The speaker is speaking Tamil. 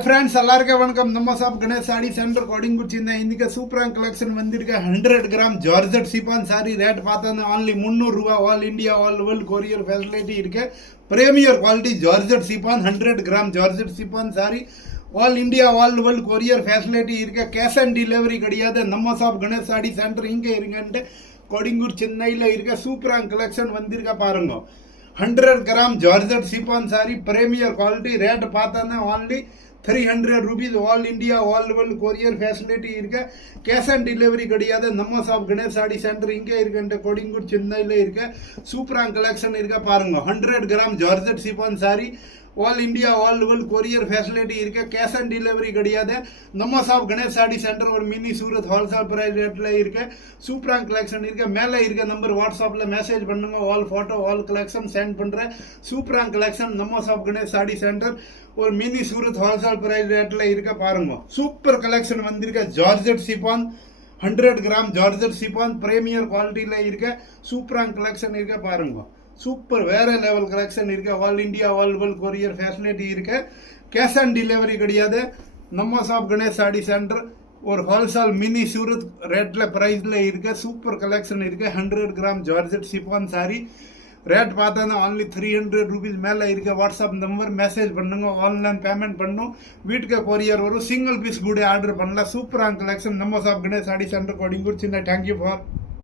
फ्रेंड्स वणकम नम्म शॉप गणेश साड़ी सेंटर कोडिंगुच्चिंद इंदुके सूपर कलेक्शन वंदिरुक्के 100 gram georgette chiffon sari rate पार्त्तोम ओनली 300 रूपा all India all world courier facility इरुक्के premier quality georgette chiffon 100 gram georgette chiffon sari all India all world courier facility इरुक्के कैश ऑन डिलीवरी कडियादु नम्म शॉप गणेश साड़ी सेंटर इंगे इरुक्के कोडिंगूर चेन्नईல इरुक्के सूपर कलेक्शन वंदिरुक्के पारुंगा 100 gram georgette chiffon sari premier quality rate पार्त्तोम only 300 rupees all India all world courier facility इरुक्के कैश ऑन डिलीवरी कडियादु नम्म शॉप गणेश साड़ी सेंटर इंगे इरुक्के कोडिंगूर चेन्नईல इरुक्के सूपर कलेक्शन इरुक्के पारुंगा 100 gram georgette chiffon sari all India all world courier facility इरुक्के कैश ऑन डिलीवरी कडियादु नम्म shop Ganesh sari centre our mini Surat wholesale price रेट्ல इरुक्के सूपर कलेक्शन इरुक्के மேலே இருக்க நம்பர் வாட்ஸ்அப்ல மெசேஜ் பண்ணுங்க all photo all collection send பண்றேன் சூப்பர் கலெக்ஷன் நம்ம shop Ganesh sari centre our mini Surat wholesale price रेट्ல இருக்க பாருங்க சூப்பர் கலெக்ஷன் வந்திருக்க georgette chiffon 100 gram georgette chiffon premier குவாலிட்டில இருக்க சூப்பர் கலெக்ஷன் இருக்க பாருங்க சூப்பர் வேற லெவல் கலெக்ஷன் இருக்க all India all world courier facility இருக்க கேஷ் ஆன் டெலிவரி கிடையாது நம்ம ஷாப் கணேஷ் சாடி சென்டர் और होलसेल मिनी सूरत रेट्ல प्राइसல இருக்க சூப்பர் கலெக்ஷன் இருக்க 100 gram georgette chiffon sorry rate पाता ओनली 300 rupees மேலே இருக்க வாட்ஸ்அப் நம்பர் மெசேஜ் பண்ணுங்க ஆன்லைன் பேமெண்ட் பண்ணும் வீட்டுக்கு கொரியர் வரும் சிங்கிள் பீஸ் கூட ஆர்டர் பண்ணலாம் சூப்பரான கலெக்ஷன் நம்ம ஷாப் கணேஷ் சாடி சென்டர் கோடிங்கூர் சின்ன தேங்க்யூ ஃபார்